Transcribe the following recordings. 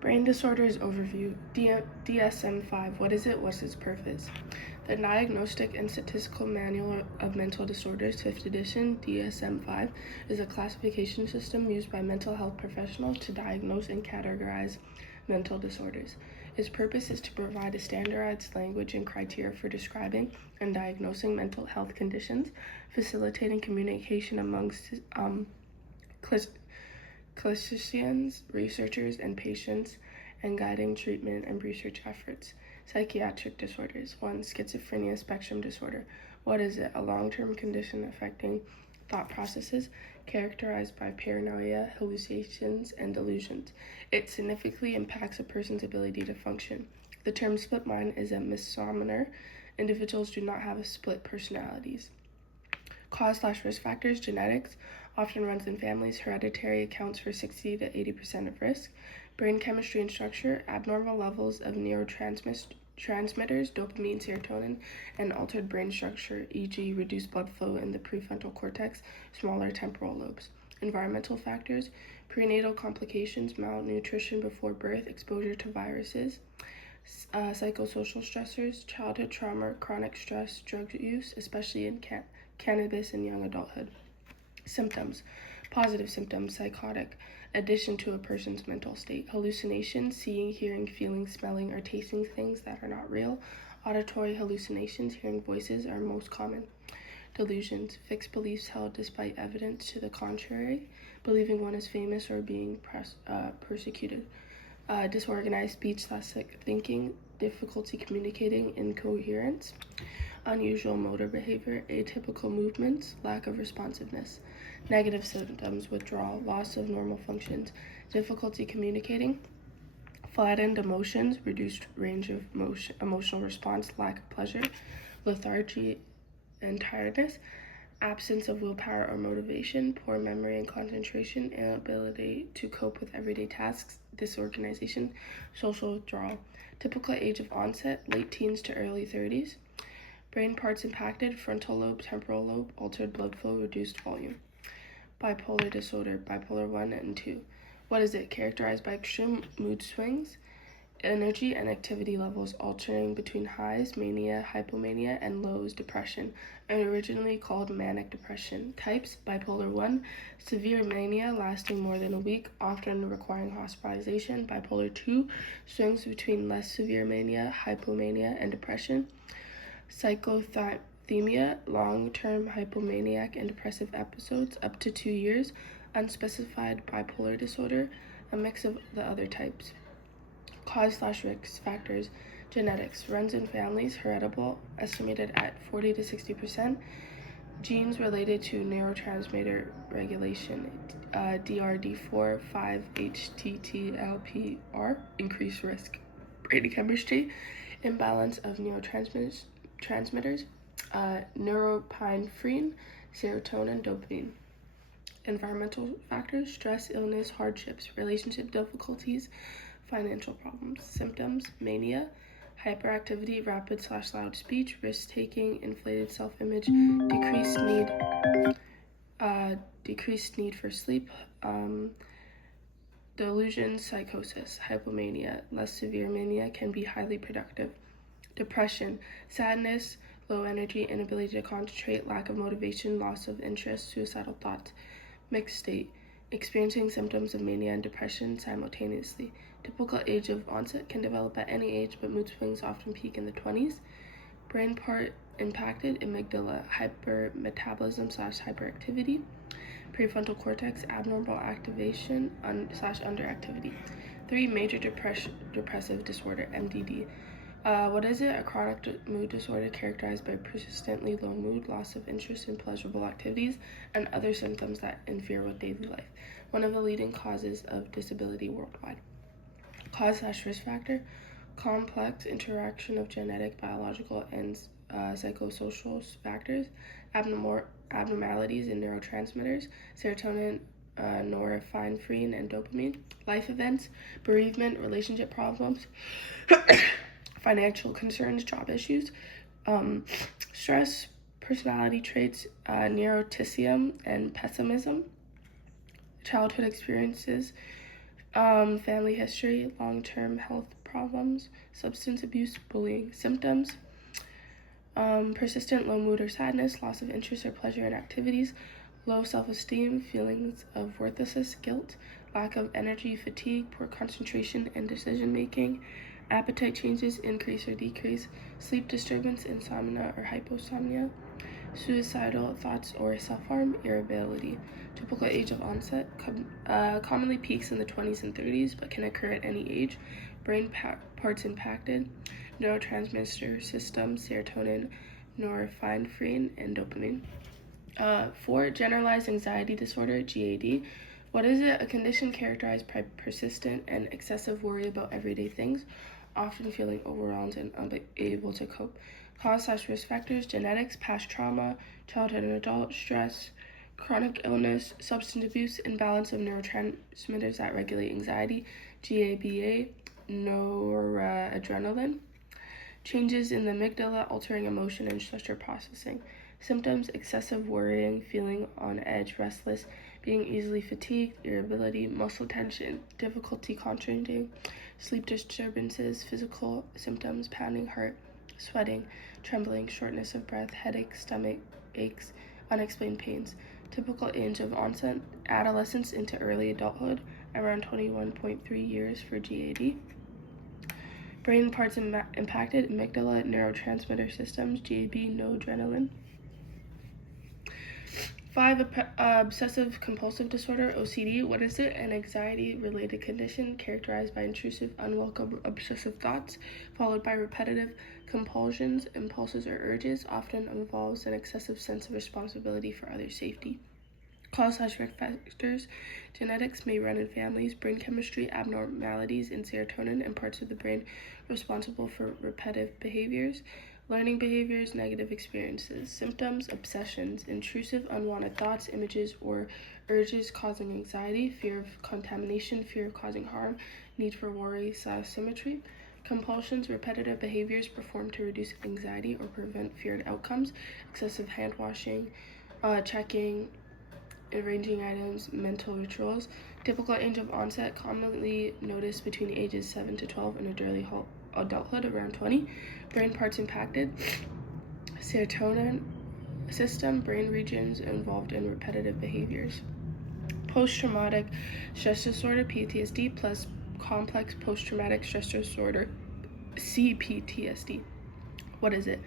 Brain Disorders Overview, DSM-5. What is it? What's its purpose? The Diagnostic and Statistical Manual of Mental Disorders, 5th edition, DSM-5, is a classification system used by mental health professionals to diagnose and categorize mental disorders. Its purpose is to provide a standardized language and criteria for describing and diagnosing mental health conditions, facilitating communication amongst clinicians, researchers, and patients, and guiding treatment and research efforts. Psychiatric disorders. 1. Schizophrenia spectrum disorder. What is it? A long-term condition affecting thought processes characterized by paranoia, hallucinations, and delusions. It significantly impacts a person's ability to function. The term split mind is a misnomer. Individuals do not have split personalities. Cause/risk factors. Genetics often runs in families. Hereditary accounts for 60 to 80% of risk. Brain chemistry and structure. Abnormal levels of neurotransmitters, dopamine, serotonin, and altered brain structure, e.g. reduced blood flow in the prefrontal cortex, smaller temporal lobes. Environmental factors. Prenatal complications, malnutrition before birth, exposure to viruses. Psychosocial stressors, childhood trauma, chronic stress, drug use, especially in cannabis in young adulthood. Symptoms. Positive symptoms, psychotic, addition to a person's mental state. Hallucinations, seeing, hearing, feeling, smelling, or tasting things that are not real. Auditory hallucinations, hearing voices, are most common. Delusions, fixed beliefs held despite evidence to the contrary, believing one is famous or being persecuted. Disorganized speech/sick thinking, difficulty communicating, incoherence. Unusual motor behavior, atypical movements, lack of responsiveness. Negative symptoms, withdrawal, loss of normal functions, difficulty communicating, flattened emotions, reduced range of emotional response, lack of pleasure, lethargy and tiredness, absence of willpower or motivation, poor memory and concentration, inability to cope with everyday tasks, disorganization, social withdrawal. Typical age of onset, late teens to early 30s. Brain parts impacted, frontal lobe, temporal lobe, altered blood flow, reduced volume. Bipolar disorder, bipolar 1 and 2. What is it? Characterized by extreme mood swings, energy and activity levels alternating between highs, mania, hypomania, and lows, depression, and originally called manic depression. Types: bipolar 1, severe mania lasting more than a week, often requiring hospitalization. Bipolar 2, swings between less severe mania, hypomania, and depression. Psychothymia, long-term hypomaniac and depressive episodes, up to 2 years. Unspecified bipolar disorder, a mix of the other types. Cause/risk factors. Genetics, runs in families, heritable, estimated at 40 to 60%. Genes related to neurotransmitter regulation, DRD4, 5-HTTLPR, increased risk. Brain chemistry, imbalance of neurotransmitters, neuropinephrine, serotonin, dopamine. Environmental factors, stress, illness, hardships, relationship difficulties, financial problems. Symptoms: mania, hyperactivity, rapid/loud speech, risk-taking, inflated self-image, decreased need for sleep, delusions, psychosis. Hypomania, less severe mania, can be highly productive. Depression, sadness, low energy, inability to concentrate, lack of motivation, loss of interest, suicidal thoughts. Mixed state, experiencing symptoms of mania and depression simultaneously. Typical age of onset, can develop at any age, but mood swings often peak in the 20s. Brain part impacted, amygdala, hypermetabolism/hyperactivity. Prefrontal cortex, abnormal activation/underactivity. 3. Major depressive disorder, MDD. What is it? A chronic mood disorder characterized by persistently low mood, loss of interest in pleasurable activities, and other symptoms that interfere with daily life. One of the leading causes of disability worldwide. Cause/risk factor, complex interaction of genetic, biological, and psychosocial factors, abnormalities in neurotransmitters, serotonin, norepinephrine, and dopamine. Life events, bereavement, relationship problems, financial concerns, job issues, stress, personality traits, neuroticism and pessimism. Childhood experiences, Family history, long-term health problems, substance abuse, bullying. Symptoms: persistent low mood or sadness, loss of interest or pleasure in activities, low self-esteem, feelings of worthlessness, guilt, lack of energy, fatigue, poor concentration and decision making, appetite changes, increase or decrease, sleep disturbance, insomnia or hyposomnia, suicidal thoughts or self-harm, irritability. Typical age of onset commonly peaks in the 20s and 30s, but can occur at any age. Brain parts impacted, neurotransmitter systems, serotonin, norepinephrine, and dopamine. 4. Generalized anxiety disorder, GAD. What is it? A condition characterized by persistent and excessive worry about everyday things, often feeling overwhelmed and unable to cope. Cause/risk factors: genetics, past trauma, childhood and adult stress, chronic illness, substance abuse, imbalance of neurotransmitters that regulate anxiety, GABA, noradrenaline. Changes in the amygdala, altering emotion and stressor processing. Symptoms: excessive worrying, feeling on edge, restless, being easily fatigued, irritability, muscle tension, difficulty concentrating, sleep disturbances. Physical symptoms: pounding heart, sweating, trembling, shortness of breath, headache, stomach aches, unexplained pains. Typical age of onset: adolescence into early adulthood, around 21.3 years for GAD. Brain parts impacted: amygdala, neurotransmitter systems, GABA, noradrenaline. 5. Obsessive compulsive disorder, OCD. What is it? An anxiety-related condition characterized by intrusive, unwelcome, obsessive thoughts, followed by repetitive compulsions, impulses, or urges. Often involves an excessive sense of responsibility for others' safety. Cause/risk factors: genetics may run in families, brain chemistry, abnormalities in serotonin and parts of the brain responsible for repetitive behaviors, learning behaviors, negative experiences. Symptoms: obsessions, intrusive, unwanted thoughts, images, or urges causing anxiety, fear of contamination, fear of causing harm, need for worry/symmetry. Compulsions: repetitive behaviors performed to reduce anxiety or prevent feared outcomes, excessive hand washing, checking, arranging items, mental rituals. Typical age of onset commonly noticed between ages 7 to 12 and early adulthood, around 20. Brain parts impacted: serotonin system, brain regions involved in repetitive behaviors. Post-traumatic stress disorder, PTSD, plus complex post-traumatic stress disorder, CPTSD. What is it?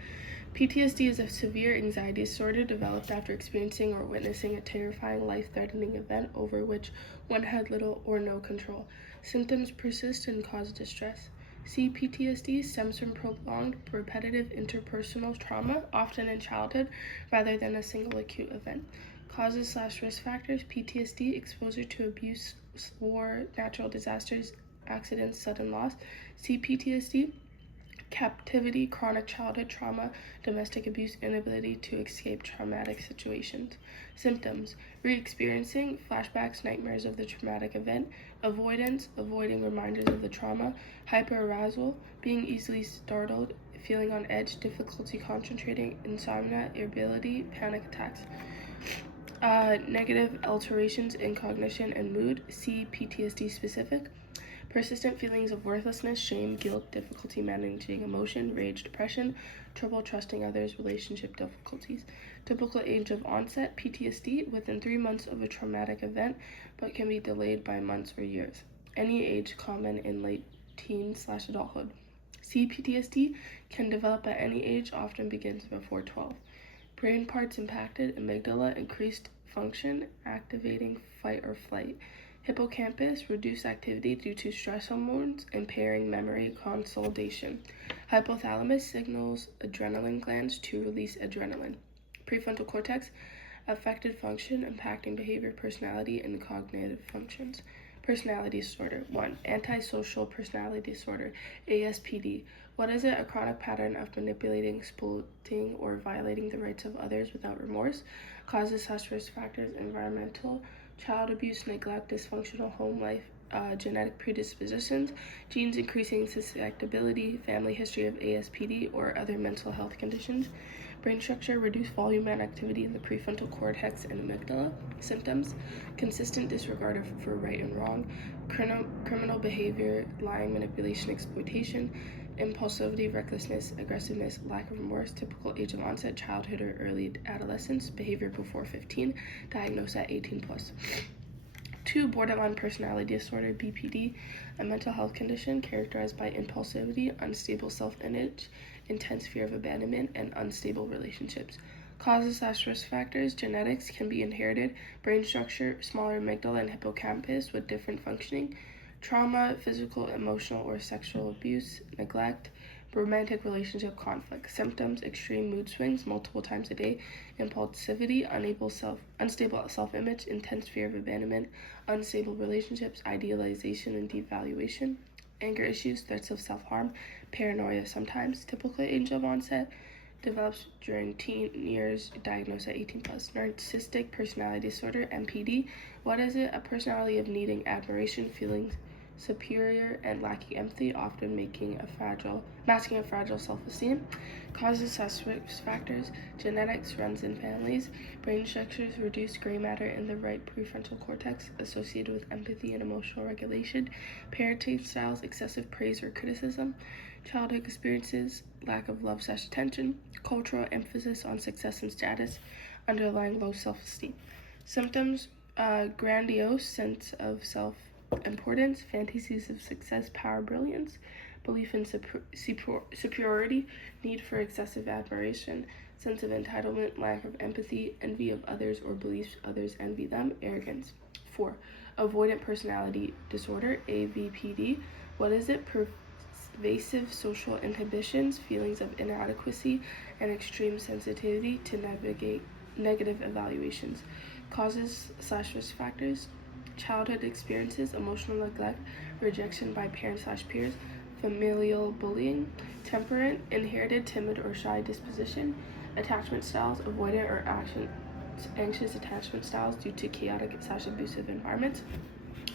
PTSD is a severe anxiety disorder developed after experiencing or witnessing a terrifying, life-threatening event over which one had little or no control. Symptoms persist and cause distress. CPTSD stems from prolonged, repetitive interpersonal trauma, often in childhood, rather than a single acute event. Causes/risk factors: PTSD, exposure to abuse, war, natural disasters, accidents, sudden loss. CPTSD, captivity, chronic childhood trauma, domestic abuse, inability to escape traumatic situations. Symptoms: re-experiencing flashbacks, nightmares of the traumatic event, avoidance, avoiding reminders of the trauma, hyperarousal, being easily startled, feeling on edge, difficulty concentrating, insomnia, irritability, panic attacks. Negative alterations in cognition and mood, CPTSD specific. Persistent feelings of worthlessness, shame, guilt, difficulty managing emotion, rage, depression, trouble trusting others, relationship difficulties. Typical age of onset: PTSD within 3 months of a traumatic event, but can be delayed by months or years. Any age, common in late teen/adulthood. CPTSD can develop at any age, often begins before 12. Brain parts impacted: amygdala, increased function, activating fight or flight. Hippocampus, reduced activity due to stress hormones, impairing memory consolidation. Hypothalamus, signals adrenaline glands to release adrenaline. Prefrontal cortex, affected function, impacting behavior, personality, and cognitive functions. Personality disorder. 1. Antisocial personality disorder, ASPD. What is it? A chronic pattern of manipulating, exploiting, or violating the rights of others without remorse. Causes/risk factors: environmental, child abuse, neglect, dysfunctional home life, genetic predispositions, genes increasing susceptibility, family history of ASPD or other mental health conditions. Brain structure: reduced volume and activity in the prefrontal cortex and amygdala. Symptoms: consistent disregard for right and wrong, criminal behavior, lying, manipulation, exploitation, impulsivity, recklessness, aggressiveness, lack of remorse, typical age of onset, childhood or early adolescence, behavior before 15, diagnosed at 18 plus. 2. Borderline personality disorder, BPD, a mental health condition characterized by impulsivity, unstable self-image, intense fear of abandonment, and unstable relationships. Causes/risk factors: genetics, can be inherited, brain structure, smaller amygdala and hippocampus with different functioning, trauma, physical, emotional, or sexual abuse, neglect, romantic relationship conflict. Symptoms: extreme mood swings multiple times a day, impulsivity, unstable self-image, intense fear of abandonment, unstable relationships, idealization and devaluation, anger issues, threats of self-harm, paranoia sometimes. Typical age of onset: develops during teen years, diagnosed at 18 plus. Narcissistic personality disorder, NPD. What is it? A personality of needing admiration, feeling superior, and lacking empathy, often masking a fragile self-esteem. Causes/risk factors: genetics, runs in families, brain structures, reduced gray matter in the right prefrontal cortex associated with empathy and emotional regulation, parenting styles, excessive praise or criticism, childhood experiences, lack of love/attention, cultural emphasis on success and status, underlying low self-esteem. Symptoms: grandiose sense of self-importance, fantasies of success, power, brilliance, belief in superiority, need for excessive admiration, sense of entitlement, lack of empathy, envy of others or believes others envy them, arrogance. 4. Avoidant personality disorder, AVPD. What is it? Pervasive social inhibitions, feelings of inadequacy, and extreme sensitivity to navigate negative evaluations. Causes/risk factors: childhood experiences, emotional neglect, rejection by parents/peers, familial bullying, temperament, inherited timid or shy disposition, attachment styles, avoidant or anxious attachment styles due to chaotic/abusive environments,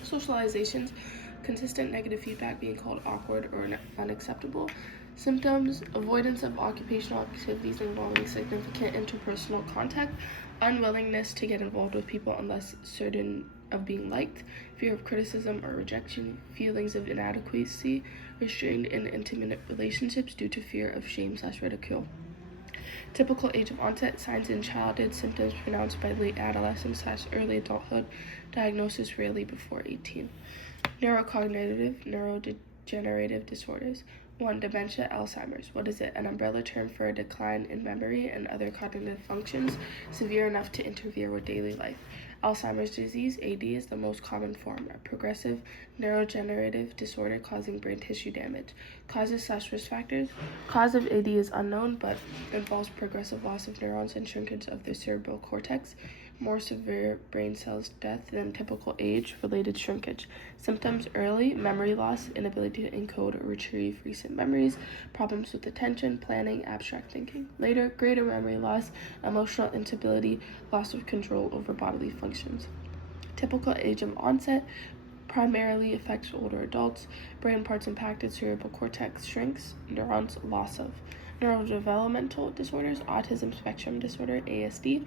socializations, consistent negative feedback being called awkward or unacceptable. Symptoms: avoidance of occupational activities involving significant interpersonal contact, unwillingness to get involved with people unless certain of being liked, fear of criticism or rejection, feelings of inadequacy, restrained in intimate relationships due to fear of shame/ridicule. Typical age of onset: signs in childhood, symptoms pronounced by late adolescence/early adulthood, diagnosis rarely before 18. Neurocognitive, neurodegenerative disorders. 1. Dementia, Alzheimer's. What is it? An umbrella term for a decline in memory and other cognitive functions severe enough to interfere with daily life. Alzheimer's disease, AD, is the most common form, a progressive neurodegenerative disorder causing brain tissue damage. Causes/risk factors: cause of AD is unknown, but involves progressive loss of neurons and shrinkage of the cerebral cortex, more severe brain cells death than typical age-related shrinkage. Symptoms: early memory loss, inability to encode or retrieve recent memories, problems with attention, planning, abstract thinking. Later, greater memory loss, emotional instability, loss of control over bodily functions. Typical age of onset: primarily affects older adults, brain parts impacted, cerebral cortex shrinks, neurons loss of. Neurodevelopmental disorders, autism spectrum disorder, ASD.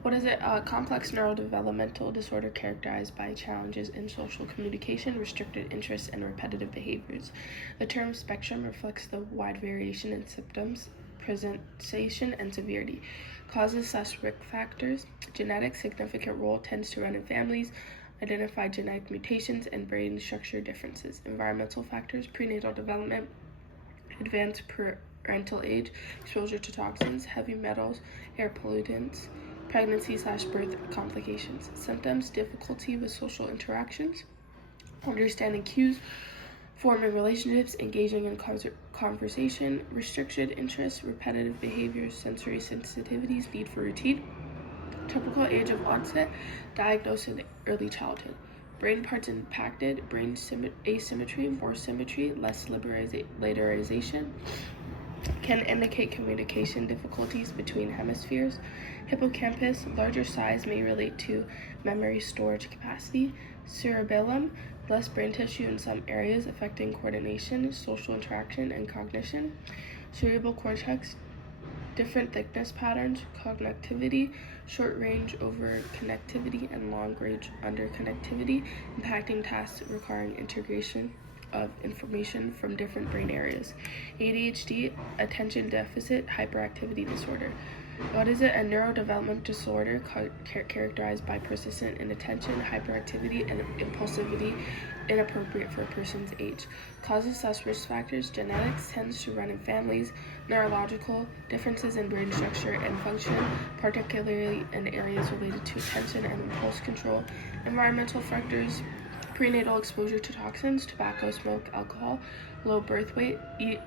What is it? A complex neurodevelopmental disorder characterized by challenges in social communication, restricted interests, and repetitive behaviors. The term spectrum reflects the wide variation in symptoms, presentation, and severity. Causes/risk factors: genetics, significant role tends to run in families, identify genetic mutations and brain structure differences. Environmental factors: prenatal development, advanced parental age, exposure to toxins, heavy metals, air pollutants, pregnancy/birth complications. Symptoms: difficulty with social interactions, understanding cues, forming relationships, engaging in conversation, restricted interests, repetitive behaviors, sensory sensitivities, need for routine. Typical age of onset: diagnosed in early childhood. Brain parts impacted, brain asymmetry, more symmetry, less lateralization, can indicate communication difficulties between hemispheres. Hippocampus, larger size, may relate to memory storage capacity. Cerebellum, less brain tissue in some areas, affecting coordination, social interaction, and cognition. Cerebral cortex, different thickness patterns, connectivity, short range over connectivity and long range under connectivity, impacting tasks requiring integration of information from different brain areas. ADHD, attention deficit hyperactivity disorder. What is it? A neurodevelopment disorder characterized by persistent inattention, hyperactivity, and impulsivity inappropriate for a person's age. Causes/risk factors. Genetics tends to run in families. Neurological differences in brain structure and function, particularly in areas related to attention and impulse control. Environmental factors. Prenatal exposure to toxins, tobacco, smoke, alcohol, low birth weight,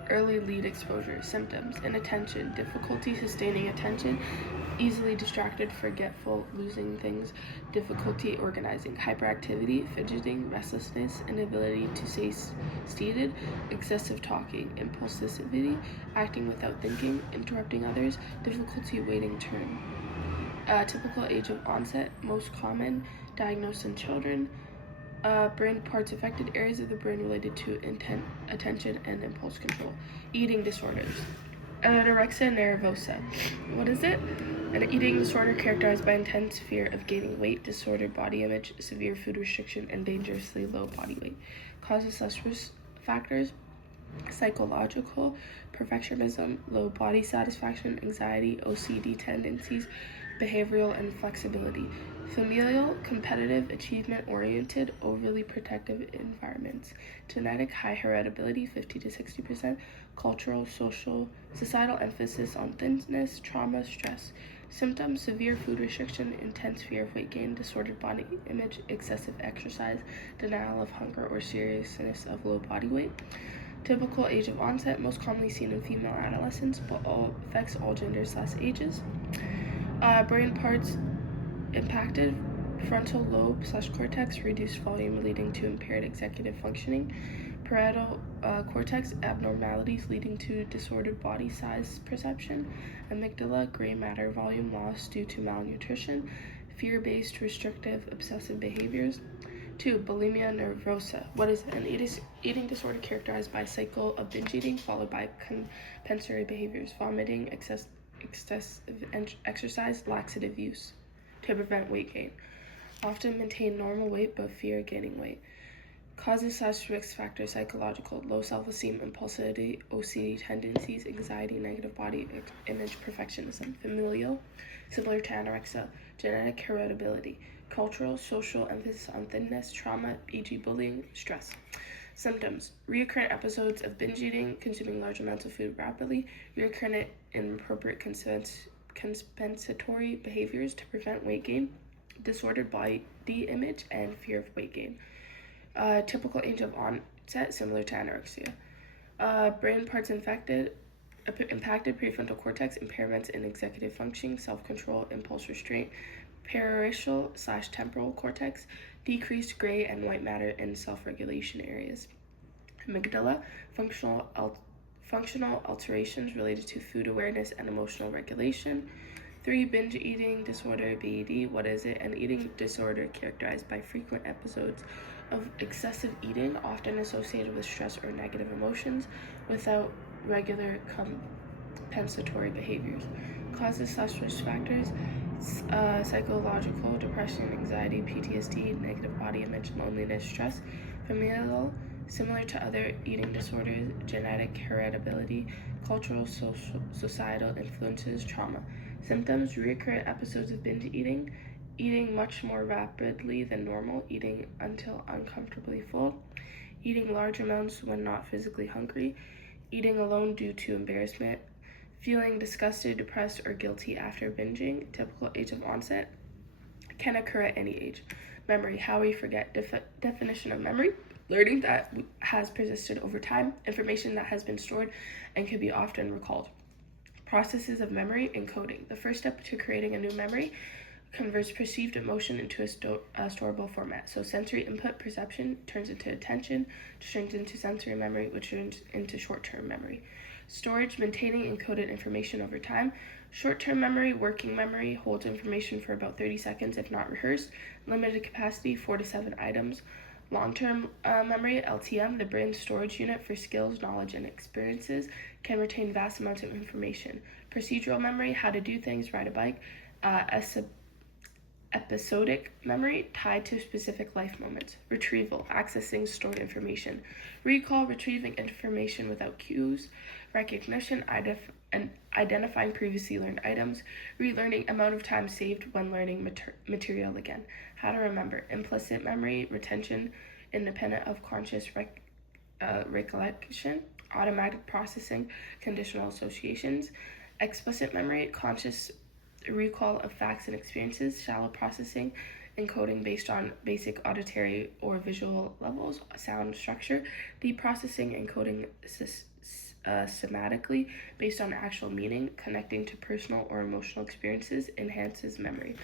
early lead exposure. Symptoms: inattention, difficulty sustaining attention, easily distracted, forgetful, losing things, difficulty organizing. Hyperactivity, fidgeting, restlessness, inability to stay seated, excessive talking. Impulsivity, acting without thinking, interrupting others, difficulty waiting turn. Typical age of onset, most common, diagnosed in children. Brain parts affected, areas of the brain related to attention and impulse control. Eating disorders. Anorexia nervosa. What is it? An eating disorder characterized by intense fear of gaining weight, disordered body image, severe food restriction, and dangerously low body weight. Causes/risk factors: psychological, perfectionism, low body satisfaction, anxiety, OCD tendencies, behavioral and flexibility. Familial, competitive, achievement-oriented, overly protective environments. Genetic, high heritability, 50 to 60%. Cultural, social, societal emphasis on thinness, trauma, stress. Symptoms: severe food restriction, intense fear of weight gain, disordered body image, excessive exercise, denial of hunger or seriousness of low body weight. Typical age of onset, most commonly seen in female adolescents, but affects all genders/ages. Brain parts impacted: frontal lobe/cortex, reduced volume leading to impaired executive functioning. Parietal cortex, abnormalities leading to disordered body size perception. Amygdala, gray matter volume loss due to malnutrition. Fear-based, restrictive, obsessive behaviors. 2. Bulimia nervosa. What is it? An eating disorder characterized by a cycle of binge eating followed by compensatory behaviors, vomiting, excessive exercise, laxative use to prevent weight gain. Often maintain normal weight but fear gaining weight. Causes/risk factors: psychological, low self-esteem, impulsivity, OCD tendencies, anxiety, negative body image, perfectionism. Familial, similar to anorexia. Genetic heritability. Cultural, social emphasis on thinness, trauma, e.g. bullying, stress. Symptoms: recurrent episodes of binge eating, consuming large amounts of food rapidly, recurrent inappropriate compensatory behaviors to prevent weight gain, disordered body image, and fear of weight gain. Typical age of onset, similar to anorexia. Brain parts impacted: prefrontal cortex, impairments in executive functioning, self-control, impulse restraint. Parietal/temporal cortex, decreased gray and white matter in self-regulation areas. Amygdala, functional alterations related to food awareness and emotional regulation. 3. Binge eating disorder, BED. What is it? An eating disorder characterized by frequent episodes of excessive eating, often associated with stress or negative emotions, without regular compensatory behaviors. Causes/risk factors: psychological, depression, anxiety, PTSD, negative body image, loneliness, stress. Familial, similar to other eating disorders, genetic heritability, cultural, societal influences, trauma. Symptoms: recurrent episodes of binge eating, eating much more rapidly than normal, eating until uncomfortably full, eating large amounts when not physically hungry, eating alone due to embarrassment, feeling disgusted, depressed, or guilty after binging. Typical age of onset can occur at any age. Memory: how we forget. Definition of memory: learning that has persisted over time, information that has been stored and can be often recalled. Processes of memory: encoding. The first step to creating a new memory converts perceived emotion into a storable format. So sensory input, perception, turns into attention, turns into sensory memory, which turns into short-term memory. Storage: maintaining encoded information over time. Short-term memory, working memory, holds information for about 30 seconds if not rehearsed. Limited capacity, 4 to 7 items. Long-term memory, LTM, the brain's storage unit for skills, knowledge, and experiences, can retain vast amounts of information. Procedural memory: how to do things, ride a bike, Episodic memory tied to specific life moments. Retrieval, accessing stored information. Recall, retrieving information without cues. Recognition, identifying previously learned items. Relearning, amount of time saved when learning material again. How to remember. Implicit memory, retention, independent of conscious recollection. Automatic processing, conditional associations. Explicit memory, conscious recall of facts and experiences. Shallow processing, encoding based on basic auditory or visual levels. Sound structure. Deep processing, encoding semantically based on actual meaning, connecting to personal or emotional experiences, enhances memory.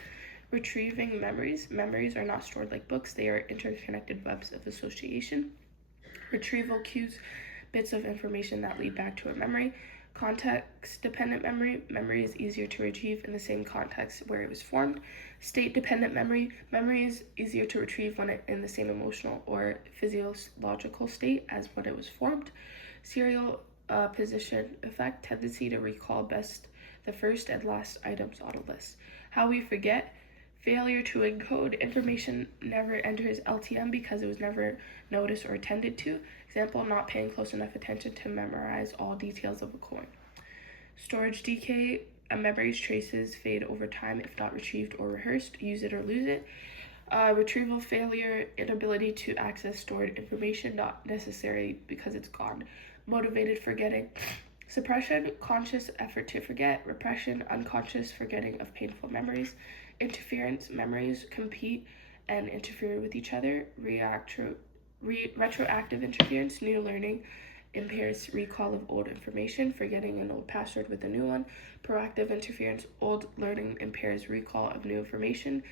Retrieving memories. Memories are not stored like books, they are interconnected webs of association. Retrieval cues, bits of information that lead back to a memory. Context-dependent memory. Memory is easier to retrieve in the same context where it was formed. State-dependent memory. Memory is easier to retrieve when in the same emotional or physiological state as when it was formed. Serial position effect. Tendency to recall best the first and last items on a list. How we forget. Failure to encode. Information never enters LTM because it was never noticed or attended to. Example, not paying close enough attention to memorize all details of a coin. Storage decay. A memory's traces fade over time if not retrieved or rehearsed. Use it or lose it. Retrieval failure, inability to access stored information, not necessary because it's gone. Motivated forgetting. Suppression, conscious effort to forget. Repression, unconscious forgetting of painful memories. Interference, memories compete and interfere with each other. Retroactive interference, new learning impairs recall of old information, forgetting an old password with a new one. Proactive interference, old learning impairs recall of new information,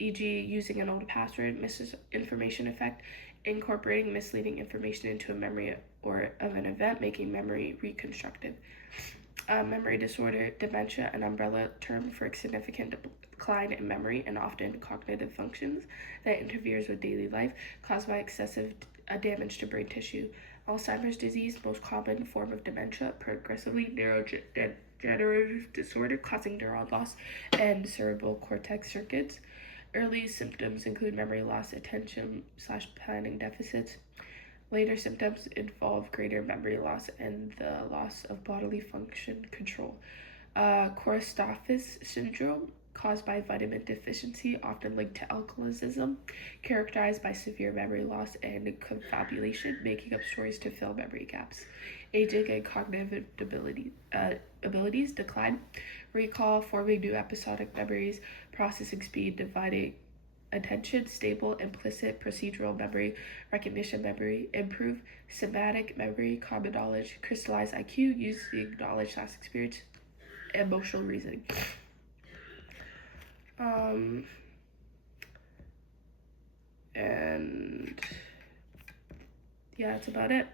e.g. using an old password. Misinformation effect, incorporating misleading information into a memory or of an event, making memory reconstructive. Memory disorder, dementia, an umbrella term for significant decline in memory and often cognitive functions that interferes with daily life, caused by excessive damage to brain tissue. Alzheimer's disease, most common form of dementia, progressively neurodegenerative disorder causing neuron loss and cerebral cortex circuits. Early symptoms include memory loss, attention/planning deficits. Later symptoms involve greater memory loss and the loss of bodily function control. Korsakoff's syndrome, caused by vitamin deficiency, often linked to alcoholism, characterized by severe memory loss and confabulation, making up stories to fill memory gaps. Aging and cognitive abilities decline. Recall, forming new episodic memories, processing speed, dividing attention, stable, implicit, procedural memory, recognition memory, improve, semantic memory, common knowledge, crystallized IQ, using knowledge/experience, emotional reasoning. And yeah, that's about it.